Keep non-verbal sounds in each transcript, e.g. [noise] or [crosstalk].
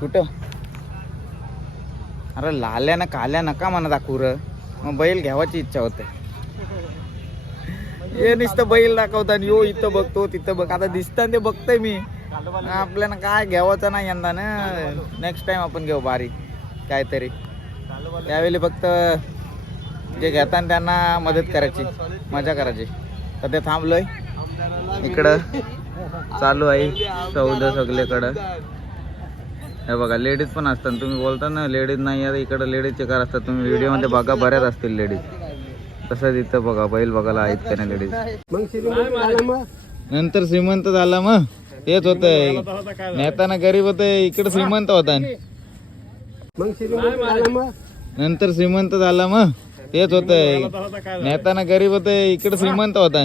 कुठं? अरे लाल्या ना काल्या नका म्हणा दाखवू र मग बैल घ्यावाची इच्छा होते. हे नुसतं बैल दाखवतात यो इथं बघतो तिथं बघ. आता दिसतं ते बघतोय मी. आपल्याला काय घ्यावाचं नाही यंदा ना. नेक्स्ट टाइम आपण घेऊ बारीक. काहीतरी. त्यावेळी फक्त जे घेतात त्यांना मदत करायची. मजा करायची. सध्या थांबलोय. इकडं चालू आहे. सौदा सगळीकडं. हे बघा लेडीज पण असतात. तुम्ही बोलता ना लेडीज नाही आहे इकडं लेडीज चेकर असतात. तुम्ही व्हिडिओमध्ये बघा बऱ्याच असतील लेडीज तसंच इथं बघा बैल बघायला आहेत का नाही लेडीज नंतर श्रीमंत झाला मग. तेच होत नेताना गरीब होत इकडे श्रीमंत होता. नंतर श्रीमंत झाला मग. तेच होत नेताना गरीब होत इकडे श्रीमंत होता.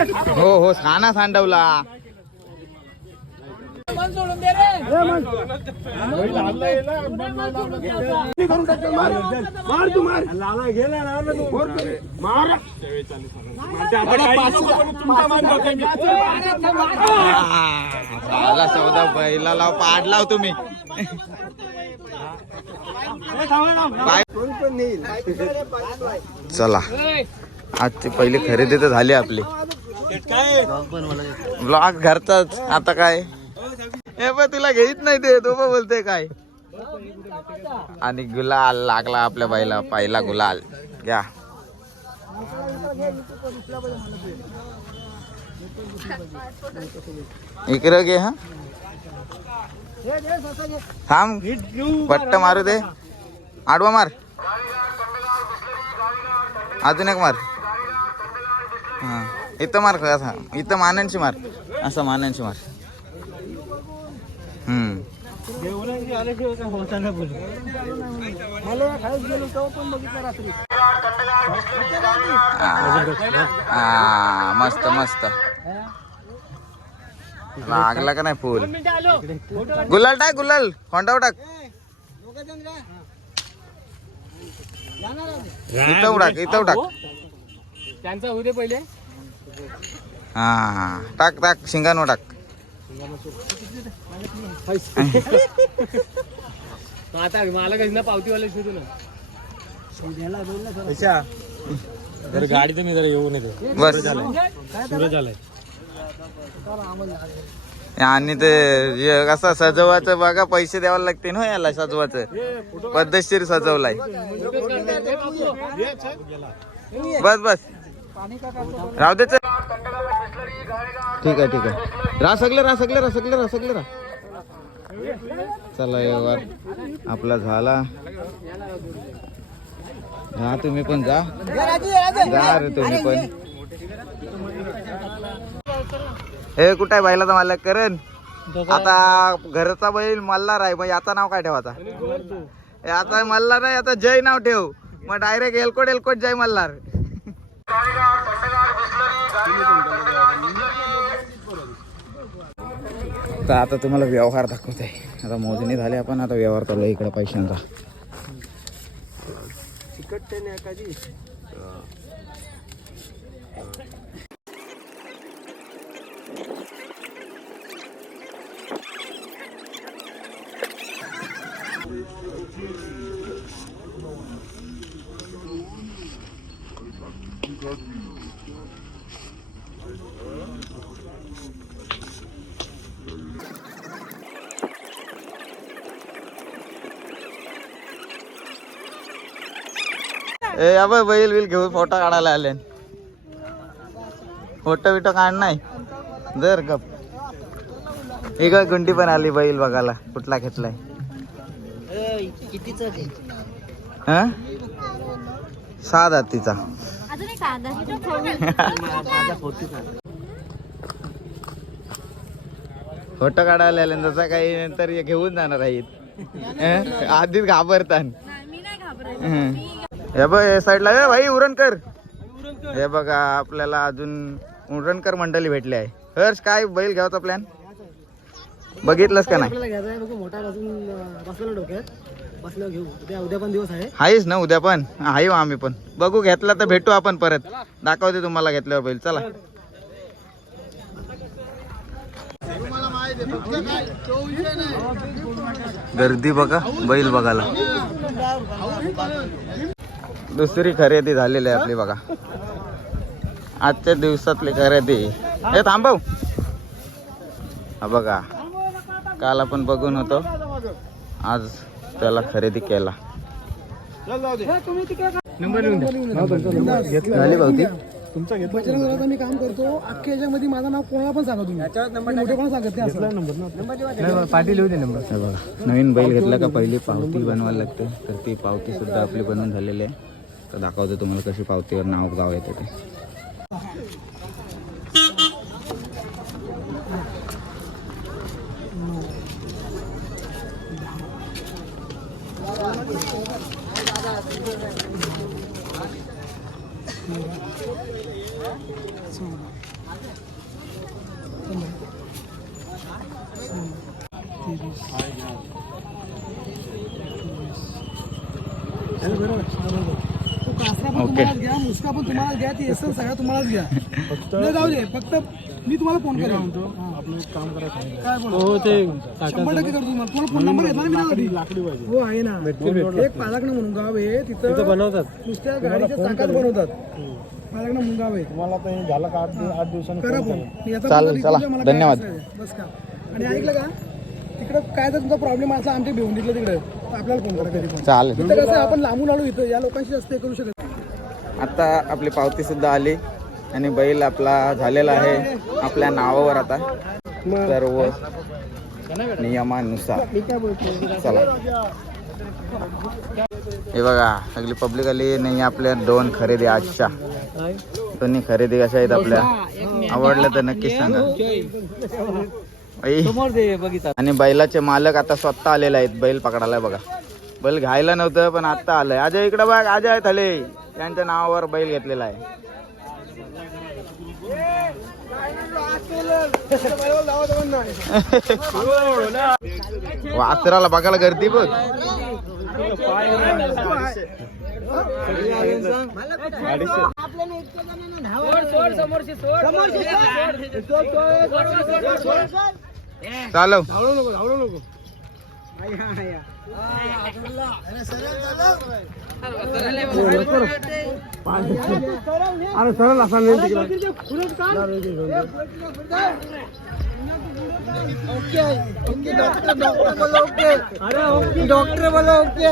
हो हो खाना सांडवला. झाला सौदा बैला लाव पाडलाव तुम्ही. चला. आजची पहिली खरेदी तर झाली आपली. ब्लॉग घरचाच. आता काय? हे पण तुला घेत नाही ते तो पण बोलते काय? आणि गुलाल लागला आपल्या बाईला पहिला गुलाल. घ्या. इकडं घे हा. थांब. पट्ट मारू दे. आडवा मार. अजून एक मार. हा. इथं मार असा इथं मानांची मार. असं मानांची मार. हम्म. हा मस्त मस्त. लागला का नाही फुल? गुलाल टाक गुलाल. होंडाव टाक. इथं टाक इथं टाक त्यांचा होऊ दे पहिले. हा हा टाक टाक शिंगानो टाक आता मला कधी ना पावतीवाला शोधू ना जर गाडी तुम्ही जरा येऊ नये बस आणि ते कसं सजवायचं बघा पैसे द्यावं लागते ना याला सजवायचं पद्धतशीर सजवलाय बस बस राहू दे. ठीक आहे ठीक आहे. रासगलं सगळे रासगलं सगळे रा. चला व्यवहार आपला झाला. हा तुम्ही पण जा. जा रे तुम्ही पण. हे कुठे आहे बैलाचा मालक करण? आता घरचा बैल मल्हार आहे. मग याचं नाव काय ठेवा याचा मल्हार आहे आता जय नाव ठेव. मग डायरेक्ट एलकोट एलकोट जय मल्हार. तर आता तुम्हाला व्यवहार दाखवत. आहे आता मोजणी झाले आपण आता व्यवहार चालू आहे इकडे पैशांचा. ए बैल बिल घेऊन फोटो काढायला आले. फोटो बिटो काढ नाही. जर गप. ही काय गुंडी पण आली बैल बघायला कुठला घेतलाय? हा? सहा एक कांदा फोटो काढायला आले जसा काही नंतर घेऊन जाणार आहेत? आधीच घाबरतात हं. बघ साईडला ए भाई उरणकर हे बघा आपल्याला अजून उरणकर मंडळी भेटली आहे. हर्ष काय बैल घ्यायचा प्लॅन बघितलंस का नाही? आहेच ना उद्या पण. आहे आम्ही पण. बघू घेतला तर भेटू आपण परत. दाखवते तुम्हाला घेतल्यावर बैल. चला. गर्दी बघा बैल बघायला. दुसरी खरेदी झालेली आहे आपली बघा. आजच्या दिवसातली खरेदी. हे थांबव. हा बघा. काल आपण बघून होतो. आज त्याला खरेदी केला. नंबर लिहून द्या. भावती बजरंग दलाचं मी काम करतो. अख्ख्या याच्यामध्ये माझं नाव कोणाला पण सांगा तुम्ही. मोठे पण सांगत नाही असं. दे नंबर. हे बघा नवीन बैल घेतला का पहिली पावती बनवायला लागते. तर ती पावती सुद्धा आपली बनवून झालेली आहे. तर दाखवतो तुम्हाला कशी पावतीवर नाव गाव येते ते तो. मुसका पण तुम्हालाच घ्या ती एसन सगळं तुम्हालाच घ्या. नाही जाऊ दे फक्त मी तुम्हाला फोन करेन. आपलं काम करायचं काय बोला हो ते शंभर टक्के करतो तुम्हाला. तुम्हाला फोन नंबर घेतला ना मी लाकडी पाहिजे. हो आहे ना. एक पालाकणं म्हणून गाव आहे तिथं बनवतात. नुसत्या गाडीच्या चाकात बनवतात. म्हणून गाव आहे. तुम्हाला पण झालं का आठ आठ दिवसांनी करा फोन चालेल, चला. धन्यवाद. बस का? आणि ऐकलं का? तिकडं काय जर तुमचा प्रॉब्लेम असला आमच्या भिवंडीतलं तिकडे. आपल्याला फोन करा कधी पण. चालेल. कसं आपण लांबून आलो इथं. या लोकांशी जास्त हे करू शकत आत्ता आता आपली पावती सुद्धा आली आणि बैल आपला झालेला आहे आपल्या नावावर आता. सर्व नियमानुसार. चला. हे बघा सगळी पब्लिक आली नाही आपल्या दोन खरेदी आजच्या. दोन्ही खरेदी कशा आहेत आपल्या? आवडलं तर नक्कीच सांगा. आणि बैलाचे मालक आता स्वतः आलेले आहेत बैल पकडायला बघा. बैल घ्यायला नव्हतं पण आता आलंय. अजय इकडे बघ आहे थले. त्यांच्या नावावर बैल घेतलेला आहे. वासराला बघायला गर्दी बघ. चालव. अरे सरळ असा नाही डॉक्टर बोला ओके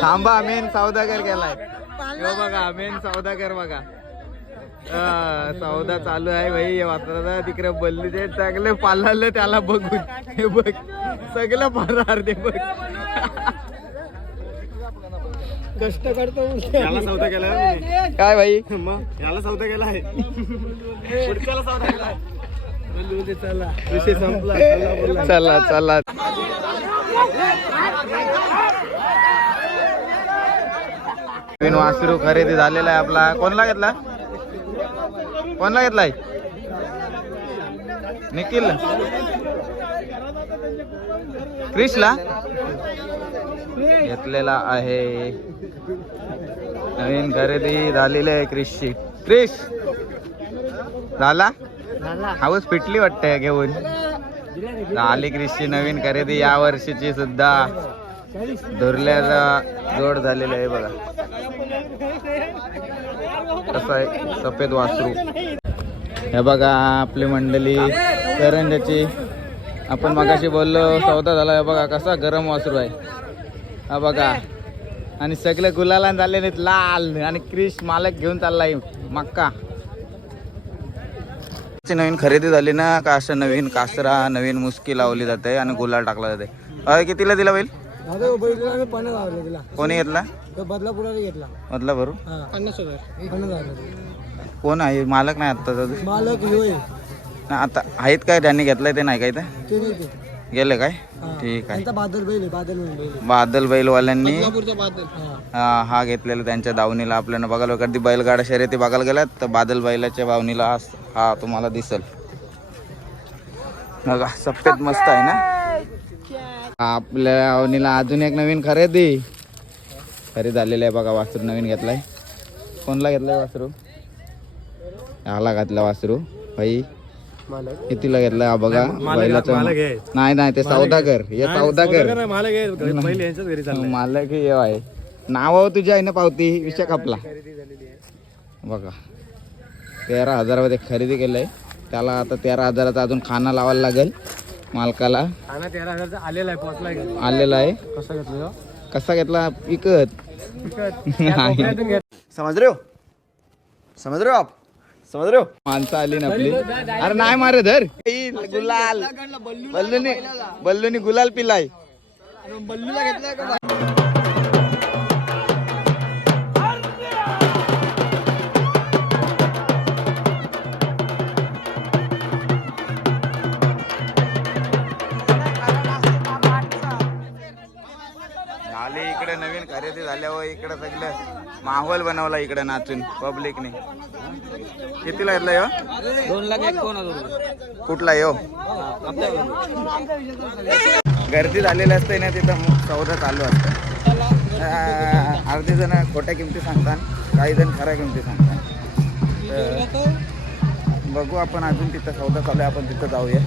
थांबा मेन सौदागर ह्यो बघा मेन सौदागर बघा. सौदा चालू आहे भाई वासराचा तिकडे बल्लीचे चांगले पालाले त्याला बघून. हे बघ सगळं पारार ते बघ. कष्ट करतो याला सौदा केला काय भाई? याला सौदा केला आहे. पुढच्याला सौदा केला चला विषय संपला. चला चला. नवीन वासरू खरेदी झालेला आहे आपला. कोणला घेतला? कोणला घेतलाय? निखिल. क्रिशला? घेतलेला आहे. नवीन खरेदी झालेली आहे क्रिशची. क्रिश! झाला? हाऊस पिटली वाटते घेऊन. झाली क्रिशची नवीन खरेदी या वर्षीची सुद्धा. धुरल्याचा जोड झालेला आहे बघा. कसं आहे सफेद वासरू. हे बघा आपली मंडळी करंजाची आपण मगाशी बोललो सौदा झाला. हे बघा कसा गरम वासरू आहे. हा बघा. आणि सगळे गुलाला झाले नाहीत लाल. आणि क्रिश मालक घेऊन चाललाय मक्का. नवीन खरेदी झाली ना का असं नवीन कासरा नवीन मुस्की लावली जाते आणि गुलाल टाकला जाते. अय, कितीला दिला बैल आम्ही पन्नास हजार दिला. कोणी घेतला? तो बदलापुराने घेतला. मधला भरू पन्नास हजार. पन्नास हजार कोण आहे? मालक नाही आता मालक होय आता आहेत काय? त्यांनी घेतलंय ते नाही काय ते? ते नाही ते. गेले काय? ठीक आहे. त्यांचा बादल बैल आहे बादल म्हणून बैल बादल बैलवाल्यांनी? बादल. हा. हा घेतलेला त्यांच्या दावणीला आपल्याला बघायला. कधी बैलगाडा शर्यती बघायला गेल्यात तर बादल बैलाच्या बावणीला हा- हा तुम्हाला दिसल. बघा सफेद मस्त आहे ना? आपल्या अवनीला अजून एक नवीन खरेदी. खरेदी झालेली आहे बघा वासरू नवीन घेतलाय. कोणला घेतलाय वासरू? ह्याला घातला वासरू. भाई कितीला घेतला? हा बघा बैलाचं नाही नाही ते सौदागर हे सौदागर मालक हे आहे नाव तुझ्या आहे ना पावती. विषय कापला बघा. तेरा हजारामध्ये खरेदी केलंय. त्याला आता तेरा हजाराचा अजून खाना लावायला लागेल. मालकाला. खाना तेरा हजारचा आलेला आहे. आलेला कसं घेतलं ह्यो? कसा घेतला? विकत. [laughs] नाही. समझ रहे हो? समझ रहे हो आप? समझ रहे हो? माणसं आली ना आपली. अरे नाही मारे धर. ई, गुलाल. बल्लूनी बल्लूनी गुलाल पिलाय. झाले झाल्यावर इकडे सगळं माहोल बनवला इकडे नाचून पब्लिकने कितीला घेतला यो? दोन लाख कुठला यो? गर्दी झालेली असते ना तिथं सौदा चालू असतं. अर्धे जण खोट्या किमती सांगतात काही जण खऱ्या किमती सांगतात. बघू आपण अजून तिथं सौदा चालू आहे आपण तिथं जाऊया.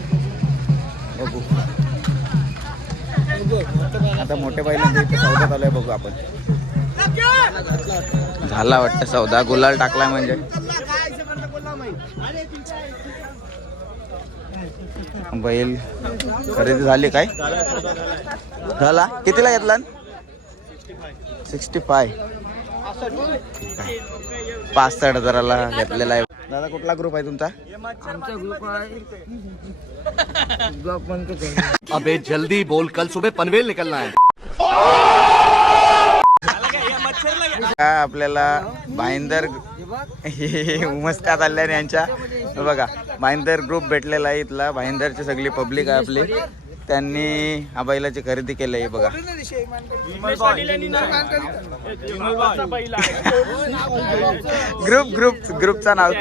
बघू. आता मोठे बैलांचा इथं सौदा चालू आहे बघू आपण. झाला वाटतं सौदा. गुलाल टाकलाय म्हणजे. बैल खरेदी झाली काय? झाला. कितीला घेतला? Sixty five. पासष्ट हजाराला घेतलेला आहे. दादा कुठला ग्रुप आहे तुमचा? आमचा ग्रुप आहे [laughs] अबे जल्दी बोल कल सुबह पनवेल निकलना है। का आपल्याला भाईंदर [laughs] उमसकात आल्याने यांच्या. बघा भाईंदर ग्रुप भेटलेला आहे इथला. भाईंदरची सगळी पब्लिक आहे आपली. त्यांनी हा बैलाची खरेदी केली आहे बघा. ग्रुप ग्रुप ग्रुपचा नाव.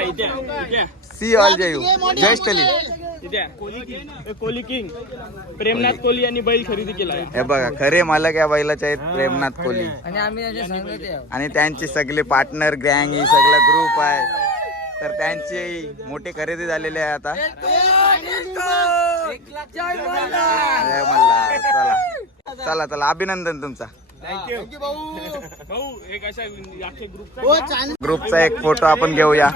सी ऑल जय जय स्टली कोहली किंग प्रेमनाथ कोहली यांनी बैल खरेदी केला आहे. हे बघा खरे मालक या बैलाचे आहेत प्रेमनाथ कोहली. आणि आम्ही त्याच्या संगत आहे. आणि त्यांची सगळे पार्टनर गँग ही सगळा ग्रुप आहे. तर त्यांची मोठी खरेदी झालेली आहे आता. जय मल्हार. चला. चला चला. अभिनंदन तुमचा. अख्खे ग्रुपचा ग्रुपचा एक फोटो आपण घेऊया.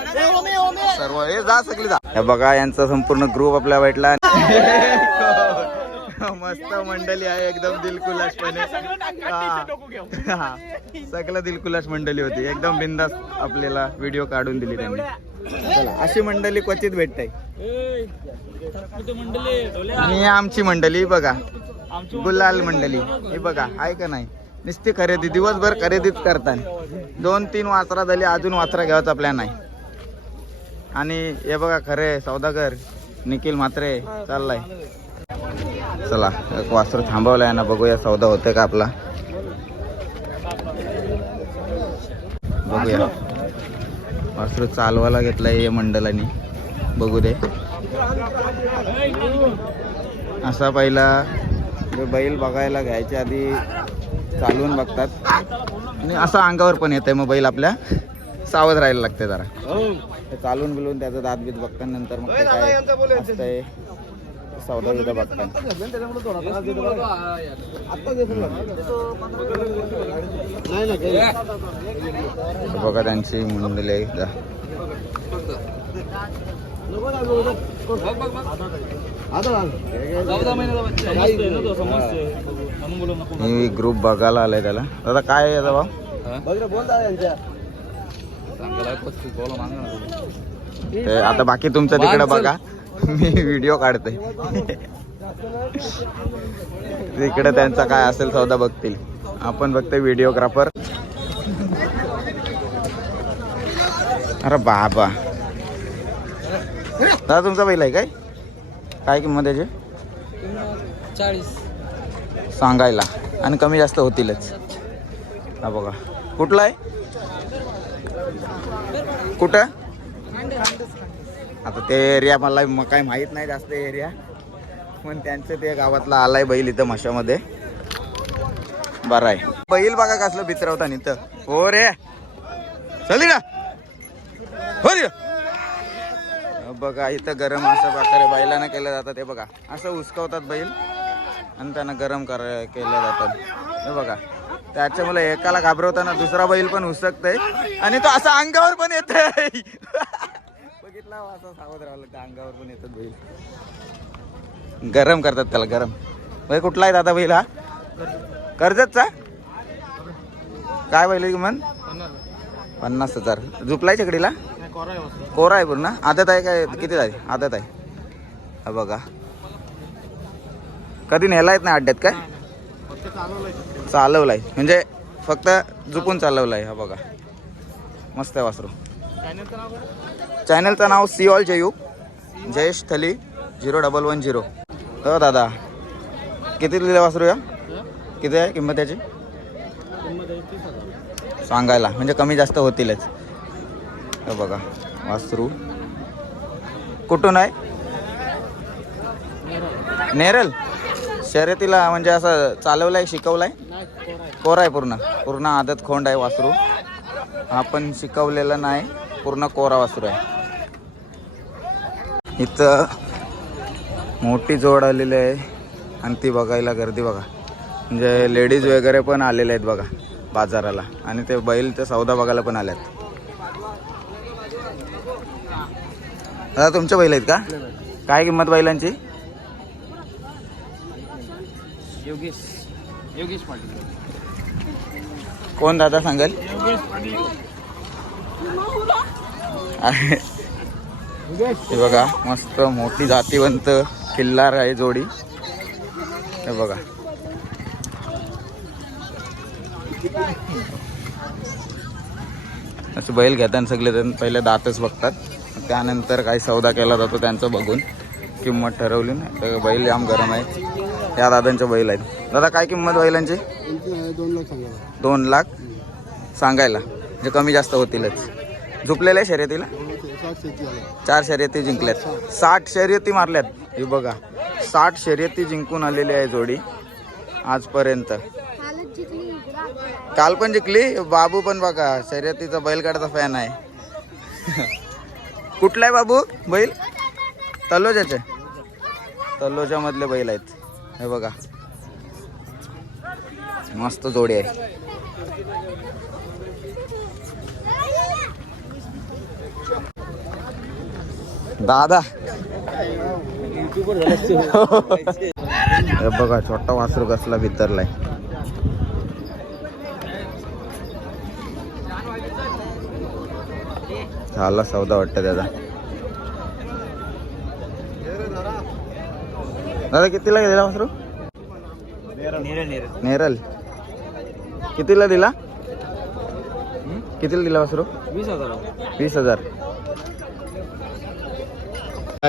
सर्व हे जा सगळे जा. हे बघा यांचा संपूर्ण ग्रुप आपल्या भेटला मस्त मंडळी आहे एकदम दिलखुलासपणे. हा. हा. सगळं दिलखुलास मंडळी होती. एकदम बिंदास आपल्याला व्हिडिओ काढून दिली त्यांनी. चला अशी मंडळी क्वचित भेटत आहे आणि आमची मंडळी बघा. गुलाल मंडळी. हे बघा आहे का नाही? नुसती खरेदी दिवसभर खरेदीच करतात दोन तीन वासरा झाली अजून वासरा घ्यायचा प्लॅन आहे आणि हे बघा खरे सौदागर निखिल मात्रे चाललाय. चला एक वासर थांबवलाय ना बघूया सौदा होते का आपला. बघूया. वासरू चालवायला घेतलाय या मंडळाने. बघू दे. असा पहिला जे बैल बघायला घ्यायच्या आधी चालवून बघतात. आणि असं अंगावर पण येतंय मग बैल आपल्या. सावध राहायला लागते जरा. ते चालून बिलून त्याचं दात बीत बघतात नंतर मग काय असतंय. सौदा बघतात हे बघा त्यांची आहे. जा. मी ग्रुप बघायला आलाय त्याला. दादा काय आहे भाऊ ते आता बाकी तुमचं तिकडे बघा. मी व्हिडिओ काढतोय तिकडे त्यांचा काय असेल सौदा बघतील. आपण बघतोय व्हिडिओग्राफर अरे बाबा. दादा तुमचा पहिला आहे काय? काय किंमत त्याची चाळीस. सांगायला. आणि कमी जास्त होतीलच. हा बघा. कुठला आहे? कुठं? आता ते एरिया मला काही माहीत नाही जास्त एरिया पण त्यांचं ते गावातला आलाय बैल इथं मशामध्ये बरं आहे. बैल बघा कसलं भित्रवता इथं. हो रे. चली ना. हो रे. बघा इथं गरम असं प्रकारे बैलानं केलं जातं ते बघा. असं उचकवतात बैल. आणि त्यांना गरम कर केलं जातात हे बघा. त्याच्यामुळे एकाला घाबरवताना दुसरा बैल पण उसकतय आणि तो असा अंगावर पण येत असं सावध राहावं लागतं अंगावर पण येतात बैल. गरम करतात त्याला गरम. भाई कुठला आहे दादा बैल हा? कर्जतचा? काय बैल किमान पन्नास हजार. झुपलाय चकडीला कोरा आहे पूर्ण. आदत आहे काय? किती आहे? आदत आहे. हा बघा. कधी नेला येत नाही अड्ड्यात काय? चालवलाय. म्हणजे फक्त झुकून चालवलाय. हा बघा. मस्त आहे वासरू. चॅनलचं नाव सी ऑल जयू जयेश थली झिरो डबल वन झिरो. हो दादा किती लिहिलं वासरू या? किती आहे किंमत त्याची सांगायला म्हणजे कमी जास्त होतीलच. हे बघा वासरू. कुठून आहे? नेरल. शर्यतीला म्हणजे असं चालवलं आहे कोर आहे पूर्ण. पूर्ण आदत खोंड आहे वासरू. आपण शिकवलेलं नाही पूर्ण कोरा वासरू आहे. इथं मोठी जोड आलेली आहे. आणि ती बघायला गर्दी बघा. म्हणजे लेडीज वगैरे पण आलेले आहेत बघा बाजाराला. आणि ते बैलचा सौदा बघायला पण आल्यात दादा तुमच्या बैल आहेत का? काय किंमत बैलांची? योगेश. योगेश पाटील. कोण दादा सांगेल? हे बघा मस्त मोठी जातीवंत किल्लार आहे जोडी. हे बघा. असं बैल घेताना सगळे जण पहिले दातच बघतात. त्यानंतर काही सौदा केला जातो त्यांचं बघून. किंमत ठरवली ना. तर बैल जाम गरम आहे या दादांच्या बैल आहेत. दादा काय किंमत बैलांची? दोन लाख. दोन लाख सांगायला. म्हणजे कमी जास्त होतीलच. झुपलेलं आहे शर्यतीला? चार शर्यती जिंकल्यात. साठ शर्यती मारल्यात. हे बघा साठ शर्यती जिंकून आलेली आहे जोडी आजपर्यंत. काल पण जिंकली बाबू पण बघा शर्यतीचा बैलगाडाचा फॅन आहे. [laughs] कुठला आहे बाबू बैल? तल्लोजाचे. तल्लोजा मधले बैल आहेत. हे बघा. मस्त जोडी आहे. दादा. हे बघा छोटा वासरू कसला भितरलाय झाला सौदा वाटतं त्याचा. दादा कितीला गेलेला वासरू? नेरल. कितीला दिला? कितीला दिला वासरू? वीस हजार. वीस हजार.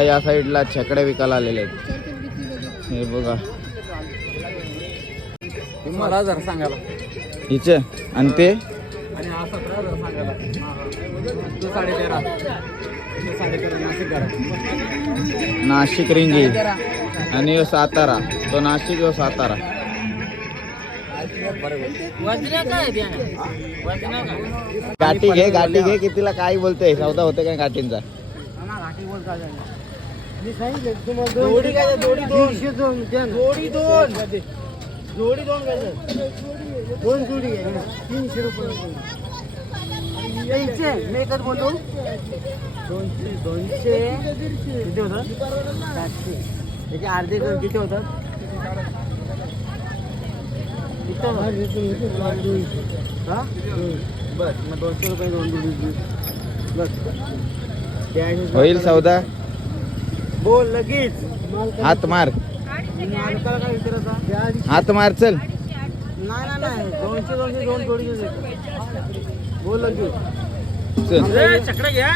या साईडला छकडे विकायला आलेले आहेत. हे बघा. मला हजार सांगायला. हिचे आणि ते? आणि हा सतरा हजार सांगायला. तो साडे तेरा तो साडे तेरा नाशिक करा नाशिक रिंगी. आणि सातारा. तो नाशिक ह्यो सातारा. गाठी घे गाठी घे कितीला काय बोलतोय. सौदा होते काय गाठींचा? जोडी काय जोडी दोन? जोडी दोन? जोडी दोन काय दोन जोडी घ्या तीनशे रुपये यायचे मी एकच बोलतो दोनशे दोनशे. किती होतं? सातशे. त्याचे अर्धे दोन किती होतात? किती होतात? हा? बर मग दोनशे रुपये दोन जोडी बस. होईल सौदा. बोल लगेच. हात मार. मालकाला काय विचारायचा हात मार चल. नाही नाही नाही. दोनशे दोनशे दोन जोडी बोल लगेच. चल. चकडा घ्या.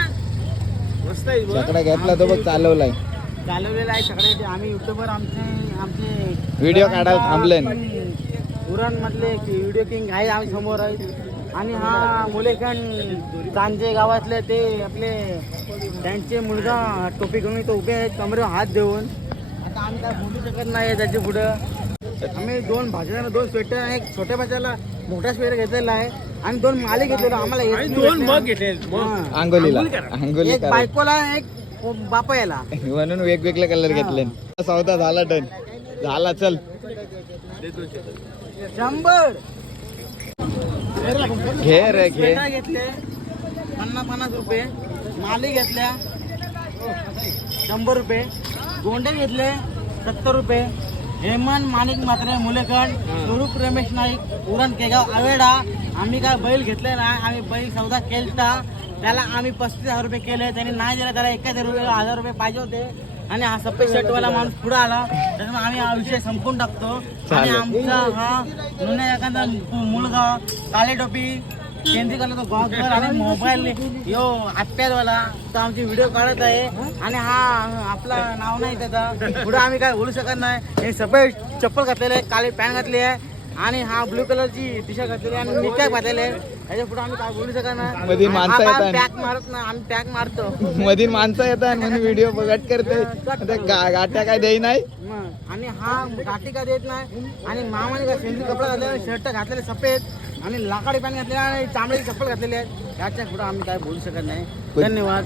मस्त आहे बघ. छकडा घेतला तो बघ चालवलाय. चालवलेला आहे सगळे ते. आम्ही युट्यूबवर आमचे आमचे व्हिडिओ काढायला थांबले उरण मधले की व्हिडिओ किंग आहे आम्ही समोर आहे. आणि हा मुलेखन तांजे गावातले ते आपले त्यांचे मुलगा टोपी घेऊन इथं उभे आहेत. कमरे हात देऊन. आम्ही काय बोलू शकत नाही त्याच्या पुढं. आम्ही दोन भाज्याला दोन स्वेटर आणि एक छोट्या भाज्याला मोठा स्वेटर घेतलेला आहे. आणि दोन माले घेतलेला आम्हाला दोन. मग घेतले आंगोली एक बायकोला एक बापायला. म्हणून वेगवेगळे कलर घेतले. सौदा झाला डन झाला चल. शंभर. घे रे घे. घेतले पन्नास पन्नास रुपये. माले घेतल्या शंभर रुपये. गोंडे घेतले सत्तर रुपये. हेमंत माणिक मात्रे मुलेकड स्वरूप रमेश नाईक उरण केगाव आवेडा. आम्ही काय बैल घेतले नाही आम्ही बैल सौदा केलता. त्याला आम्ही पस्तीस हजार रुपये केले त्यांनी नाही दिला त्याला एकाच रुपये हजार रुपये पाहिजे होते. आणि हा सफेद शर्टवाला माणूस पुढे आला. त्याच्यामुळे आम्ही हा विषय संपून टाकतो. आणि. आमचा हा नुन्या एखादा मुलगा काळे टोपी केंद्री करला तो गॉगल आणि मोबाईल यो आत्यावाला तो आमची व्हिडिओ काढत आहे. आणि हा आपला नाव नाही त्याचा. पुढे आम्ही काय बोलू शकत नाही. हे सफेद चप्पल घातलेले आहे काळी पॅन्ट घातली आहे. आणि हा ब्लू कलरची टी शर्ट घातलेली आणि निकाय घातलेले आहे. त्याच्या पुढे आम्ही काय बोलू शकत नाही. मध्ये माणसं येतात. पॅक मारत नाही आम्ही पॅक मारतो. मध्ये माणसं येतात म्हणून व्हिडिओ बघत करते. गा- गाठ्या काय देई नाही? मग आणि हा गाठी का देत नाही. आणि मामाने का सेंद्री कपडा घातलेला शर्ट घातलेले सफेद. आणि लाकडी पॅन्ट घातलेले आणि चांबड्याची चप्पल घातलेली आहे. याच्यापुढे आम्ही काय बोलू शकत नाही. धन्यवाद.